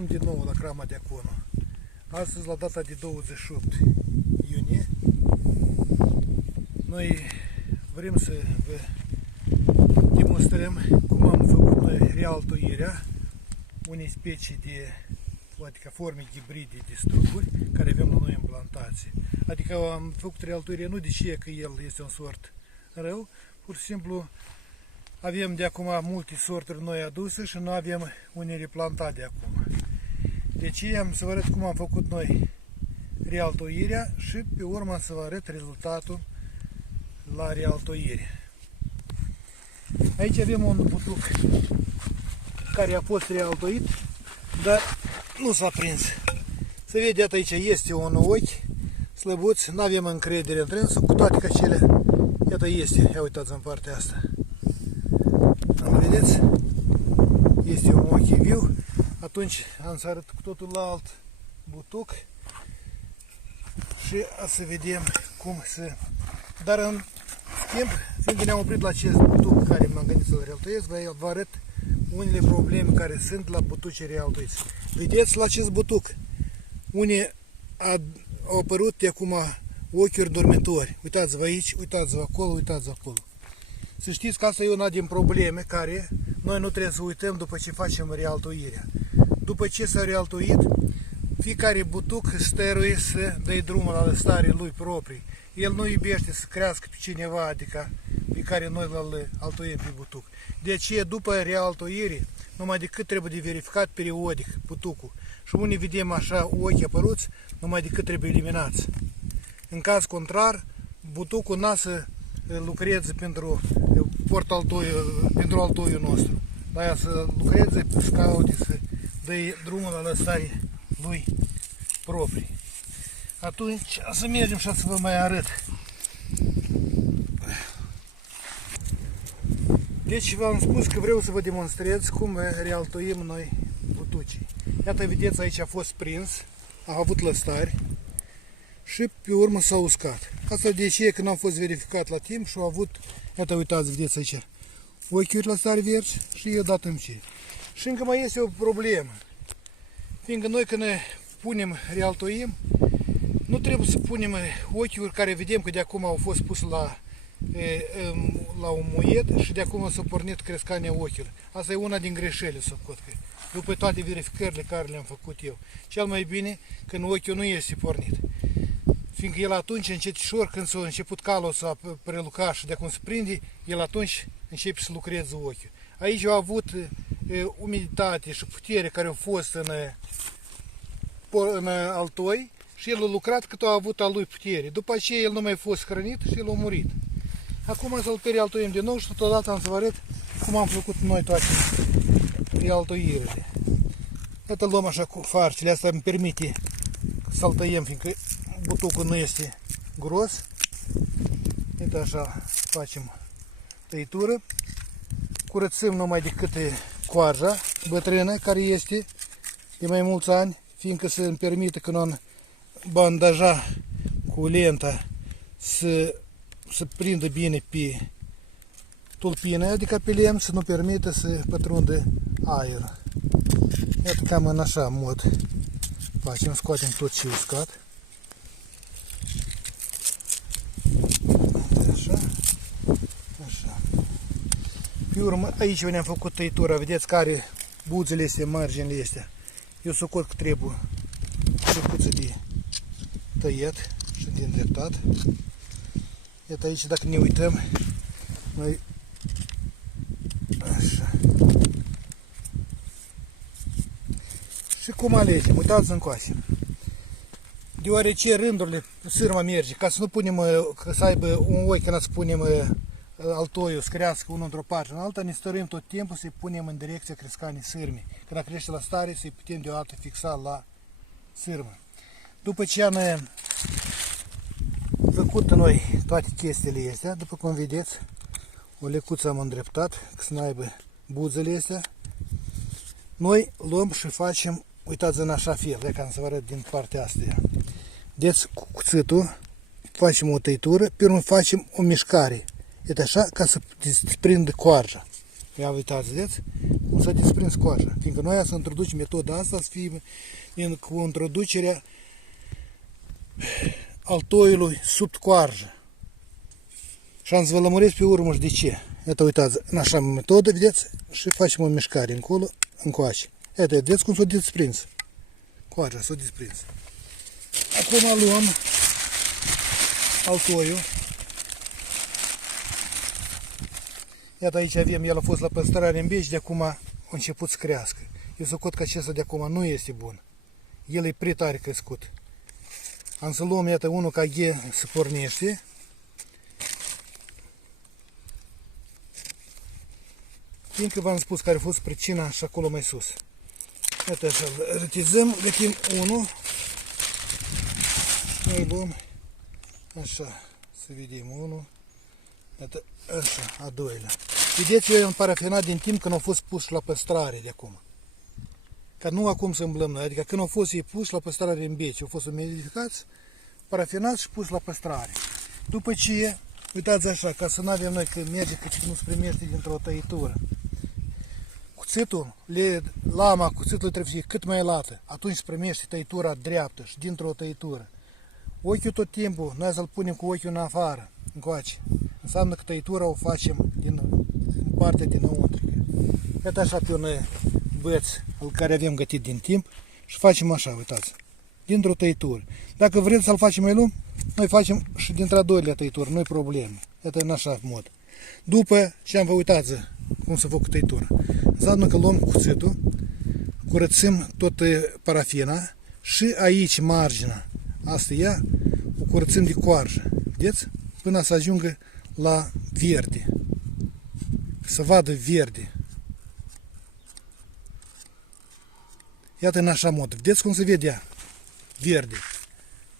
filmăm din nou la Crama Diaconu. Astăzi, la data de 28 iunie, noi vrem să vă demonstrăm cum am făcut noi realtoirea unei specii de, adică forme hibride de struguri care avem la noi în plantație. Adică am făcut realtoirea nu de ce că el este un sort rău, pur și simplu avem de acum multe sorturi noi aduse și nu avem unele plantate de acum. Deci am să vă arăt cum am făcut noi realtoirea și pe urmă să vă arăt rezultatul la realtoire. Aici avem un butuc care a fost realtoit, dar nu s-a prins. Se vede, aici este un ochi slăbuț, nu avem încredere în trânsul, cu toate că cele, iată este, ia uitați în partea asta. Îl vedeți? Este un ochi viu. Atunci am să arăt cu totul la alt butuc și să vedem cum să... Dar în schimb, fiindcă ne-am oprit la acest butuc care m-am gândit să-l realtoiesc, vă arăt unele probleme care sunt la butucii realtoiți. Vedeți la acest butuc, unde au apărut de acum ochiuri dormitori. Uitați-vă aici, uitați-vă acolo, uitați-vă acolo. Să știți că asta e una din probleme care noi nu trebuie să uităm după ce facem realtoirea. După ce s-a realtoit, fiecare butuc stăruie să dă drumul la starea lui proprii. El nu iubește să crească pe cineva, adică pe care noi îl altoiem pe butuc. De aceea, după realtoire, numai decât trebuie de verificat periodic butucul. Și unii vedem așa ochi apăruți, numai decât trebuie eliminați. În caz contrar, butucul n-a să lucreze pentru altoiul nostru. Aia să lucreze, să caute, să dă drumul la lăsare lui proprii. Atunci să mergem și să vă mai arăt. Deci v-am spus că vreau să vă demonstrez cum realtoim noi butucii. Iată, vedeți, aici a fost prins, a avut lăstari și pe urmă s-a uscat. Asta de ce că n-a fost verificat la timp și a avut, iată, uitați, vedeți aici, ochiuri lăstari verzi și i-a dat îmciri. Și încă mai este o problemă. Fiindcă noi când ne punem, realtoim, nu trebuie să punem ochiuri care vedem că de acum au fost pus la un muiet și de acum s-a pornit crescania ochiului. Asta e una din greșeli, după toate verificările care le-am făcut eu. Cel mai bine când ochiul nu este pornit. Fiindcă el atunci, încetișor, când s-a început calul să preluca și de acum se prinde, el atunci începe să lucreze ochiul. Aici au avut umiditate și putere care au fost în altoi și el a lucrat cât a avut a lui putere. După aceea el nu mai a fost hrănit și el a murit. Acum să-l realtoim din nou și totodată am să vă arăt cum am făcut noi toate realtoirile. Iată, luăm așa cu farcile, asta îmi permite să-l tăiem, fiindcă butucul nu este gros. Iată, așa facem tăitură. Curățăm numai decât coarja bătrână, care este de mai mulți ani, fiindcă să îmi permite când o bandaja cu lenta să prindă bine pe tulpină, adică pe lemn, să nu permită să pătrundă aer. Iată, cam în așa mod facem, scoatem tot ce uscat. Așa. Așa. Pe urmă, aici unde am făcut tăitura, vedeți care buțele astea, marginile astea. Eu socot că trebuie șerpuță de tăiat și de îndreptat. Iată aici, dacă ne uităm, noi așa. Și cum alegem? Uitați încoace. Deoarece rândurile, sârma merge, ca să nu punem, că să aibă un oi, când să punem altoiul, să crească unul într-o parte în alta, ne stărim tot timpul să-i punem în direcția crescanii sârmii. Când crește la stare, să-i putem deodată fixa la sârmă. După ce am făcut noi toate chestiile astea, după cum vedeți, o lecuță am îndreptat, ca să n-aibă buzele astea, noi luăm și facem, uitați în așa fel, de ca să vă arăt din partea asta. Deci cu cuțitul facem o tăitură, pe urmă facem o mișcare. Iată așa, ca să desprindă coarja. Ia uitați, vedeți? Cum cum s-a desprins coaja. Fiindcă noi să introducem metoda asta să fie cu introducerea altoiului sub coarjă. Și am să vă lămuresc pe urmă și de ce. Iată, uitați, în așa metodă, vedeți, și facem o mișcare încolo, încoace. Iată, vedeți cum s-a desprins. Coaja s-a desprins. Acum luăm altoiul. Iată, aici avem, el a fost la păstrare în beci, de acum a început să crească. Eu socot că acesta de acum nu este bun. El e prea tare crescut. Am să luăm, iată, unul ca G să pornește. Fiindcă v-am spus care a fost pricina și acolo mai sus. Iată așa, îl retizăm, gătim unul. Noi luăm, așa, să vedem unul. Iată, așa, a doilea. Vedeți, eu am parafinat din timp când au fost puși la păstrare de acum. Ca nu acum să îmblăm noi, adică când au fost ei puși la păstrare în beci, au fost umidificați, parafinați și puși la păstrare. După ce, uitați așa, ca să nu avem noi că merge, că nu se primește dintr-o tăitură. Cuțitul, lama cuțitului trebuie să fie cât mai lată, atunci se primește tăitura dreaptă și dintr-o tăitură. Ochiul tot timpul, noi să-l punem cu ochiul în afară, încoace. Înseamnă că tăitura o facem din partea dinăuntru. Iată așa pe un băț al care avem gătit din timp și facem așa, uitați, dintr-o tăitură. Dacă vrem să-l facem mai lung, noi facem și dintr-a doilea tăitură, nu-i probleme. Iată în așa mod. După ce am vă uitați cum să fac cu tăitura, înseamnă că luăm cuțitul, curățim tot parafina și aici marginea, asta ea, o curățim de coarjă, vedeți? Până să ajungă la verde, să vadă verde. Iată în așa mod, vedeți cum se vedea verde.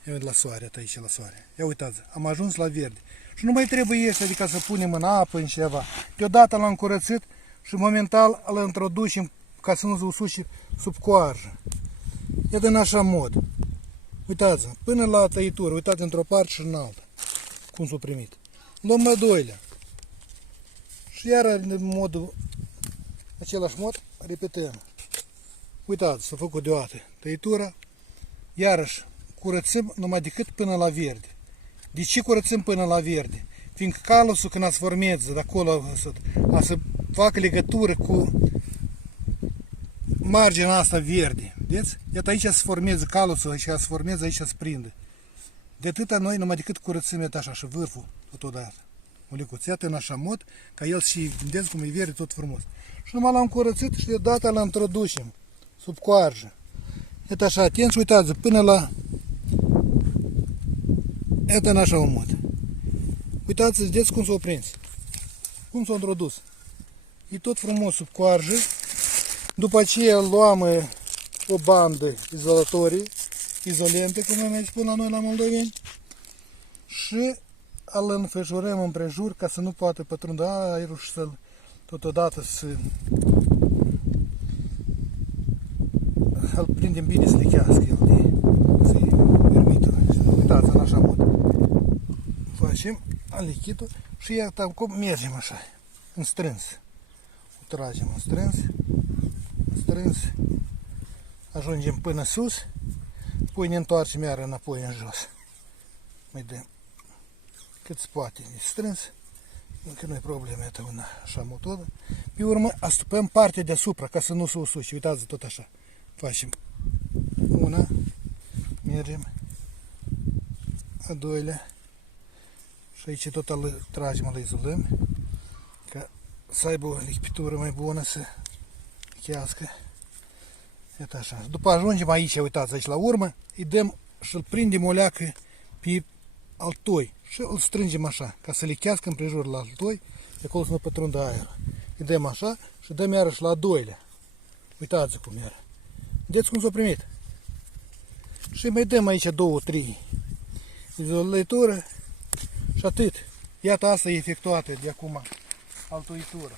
Ia uite la soare, aici la soare. Ia uitați, am ajuns la verde. Și nu mai trebuie să, adică să punem în apă, în ceva. Deodată l-am curățit și momental îl introducem ca să nu se usuce sub coarjă. Iată în așa mod. Uitați, până la tăitură, uitați într-o parte și în alta. Cum s-a primit. Luăm al doilea. Și iar în modul, același mod, repetăm. Uitați, s-a făcut deodată tăitura. Iarăși, curățim numai decât până la verde. De ce curățim până la verde? Fiindcă calosul când se formează de acolo, să facă legătură cu marginea asta verde. Vedeți? Iată aici se formează calosul și se formează aici se prinde. De atâta noi numai decât curățim iată așa și vârful totodată. O licuțeată în așa mod ca el și vedeți cum e verde tot frumos. Și numai l-am curățit și deodată l-am introducem sub coarjă. Iată așa, atent și uitați până la iată în așa un mod. Uitați, vedeți cum s-a prins. Cum s-a introdus. E tot frumos sub coarjă. După aceea luam o bandă izolente, cum mai spun la noi la moldoveni, și îl înfășurăm împrejur ca să nu poată pătrunde aerul și să totodată să îl prindem bine să lichească el să-i permită. Uitați în așa mod. Facem lichidul și iată cum mergem așa, în strâns. O tragem în strâns, ajungem până sus, apoi ne întoarcem iar înapoi în jos. Mai dăm cât se poate, ne strâns, încă nu e problemă, iată una așa metodă. Pe urmă astupăm partea deasupra ca să nu se usuce, uitați tot așa. Facem una, mergem, a doilea și aici tot îl tragem, îl izolăm ca să aibă o lichitură mai bună să lichească. Iată așa. După ajungem aici, uitați aici la urmă, îi dăm și îl prindem o leacă pe altoi și îl strângem așa, ca să lichească împrejur la altoi, de acolo să nu pătrundă aerul. Îi dăm așa și dăm iarăși la a doilea. Uitați cum era. Vedeți cum s-a primit. Și mai dăm aici 2-3 izolătură și atât. Iată, asta e efectuată de acum altoitura.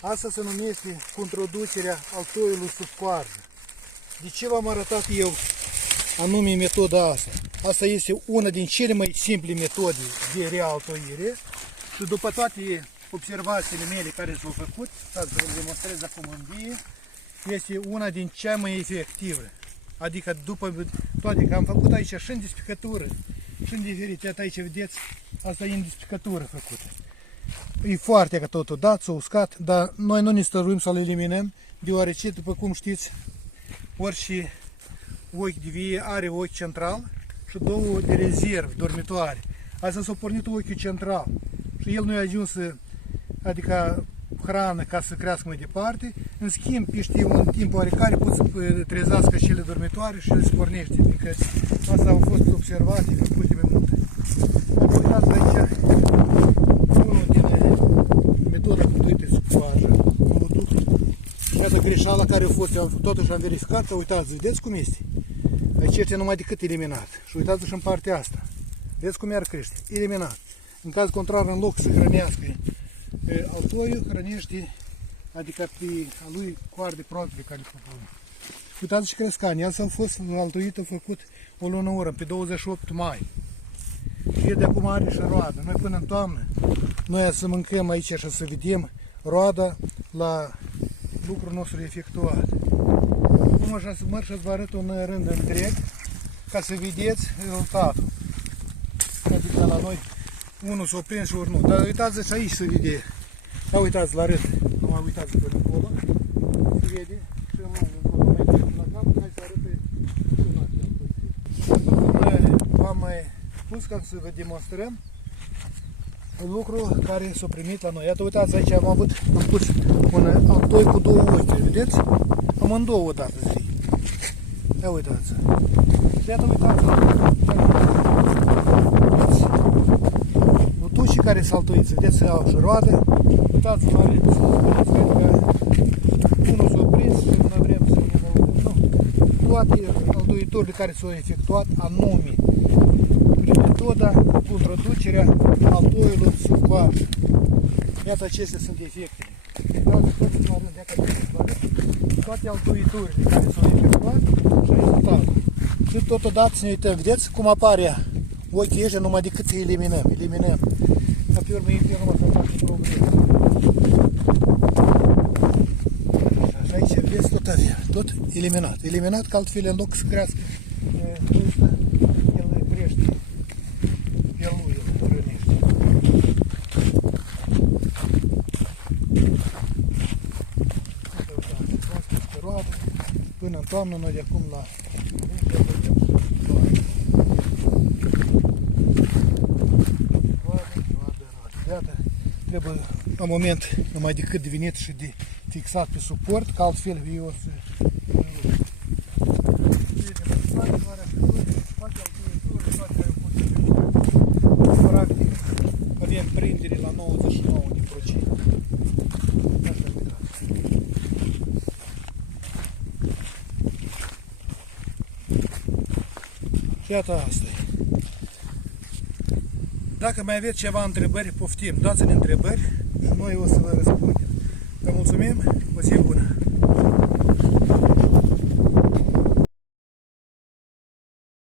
Asta se numește cu introducerea altoiului sub coarjă. De ce v-am arătat eu anume metoda asta? Asta este una din cele mai simple metode de realtoire și după toate observațiile mele care s-au făcut, să vă demonstrez acum în vie, este una din cea mai efectivă. Adică după toate, că am făcut aici și în despicătură, și în diferite, iată aici vedeți, asta e în despicătură făcută. E foarte că totul dat, s-a uscat, dar noi nu ne stăruim să-l eliminăm, deoarece, după cum știți, orice ochi de vie are ochi central și două de rezervă, dormitoare. Asta s-a pornit ochiul central și el nu i-a ajuns, adică hrană ca să crească mai departe. În schimb, peste un timp oarecare pot să trezească cele dormitoare și le spornește. Adică asta au fost observate, făcute mai multe. Uitați aici unul din metoda făcută sub coajă. Iată greșeala care a fost, totuși am verificat, uitați, vedeți cum este? Aici este numai decât eliminat. Și uitați și în partea asta. Vedeți cum iar crește? Eliminat. În caz contrar, în loc să hrănească altoiul, hrănește, adică pe a lui coarde proaspete care le propun. Uitați și crescani. El s-a fost altoită făcut o lună ură, pe 28 mai. Și de acum are și roadă. Noi până în toamnă, noi să mâncăm aici și să vedem roada la lucrul nostru efectuat. Acum așa să mărg și să vă arăt un rând întreg ca să vedeți rezultatul. Adică la noi unul s-o prins și ori nu. Dar uitați și aici să vede. Da, uitați la rând. Nu mai uitați până încolo. Se vede și mai încolo. Mai trec la cap, hai să arăte v-am mai spus ca să vă demonstrăm un lucru care s-a primit la noi. Iată, uitați aici am pus un altoi cu două ochi, vedeți? Amândouă odată zi. Ia uitați. Iată, uitați. Nutucii care s-au altoiți, vedeți, au și roadă. Uitați la rând, vedeți că unul s-a prins și nu vrem să ne audăm. Toate altoitorile care s-au efectuat anume prin metoda cu introducerea altoiului sub coajă. Iată acestea sunt efectele. Toate altoiturile care s-au efectuat și rezultatul. Și totodată să ne uităm, vedeți cum apare ochii ăștia numai decât să eliminăm. Dar pe urmă e numai să facă probleme. Și aici vedeți tot avea, tot eliminat. Eliminat, că altfel în loc să crească vârstă, el crește. El hrănește. Până în toamnă, noi de acum la roade. Trebuie la moment numai decât de venit și de fixat pe suport, că altfel eu să practic avem prindere la 99%. Și iată asta e. Dacă mai aveți ceva întrebări, poftim, dați-ne întrebări și noi o să vă răspundem. Vă mulțumim, o zi bună!